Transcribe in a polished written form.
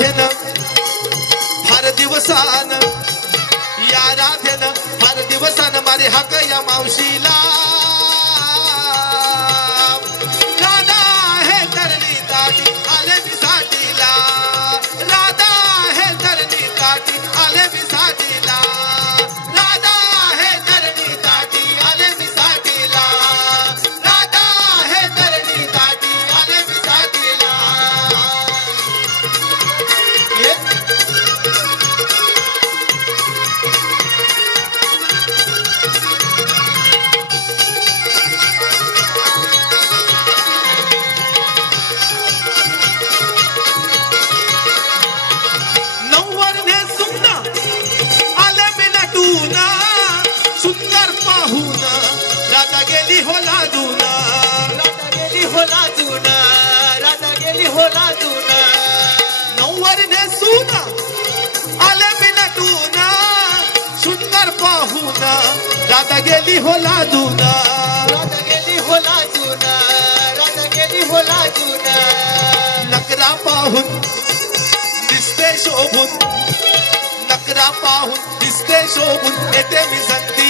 राधेन फार दिवसान, या राधेन फार दिवसान मारे हाक या मावशीला. राधा हे तरणी ताटी आले मी साठीला, राधा हे तरणी ताटी आले मी साठीला, राधा हे तरणी ताटी आले मी साठीला, राधा हे तरणी ताटी आले मी साठीला. राधा गेली हो लाजून, राधा गेली हो लाजून, राधा गेली हो लाजून. नऊवारी नेसून आले मी नटून, सुंदर पाहून राधा गेली हो लाजून, राधा गेली हो लाजून, राधा गेली हो लाजून. नकरा पाहून दिसते शोभून, नकरा पाहून दिसते शोभून येते मी संती.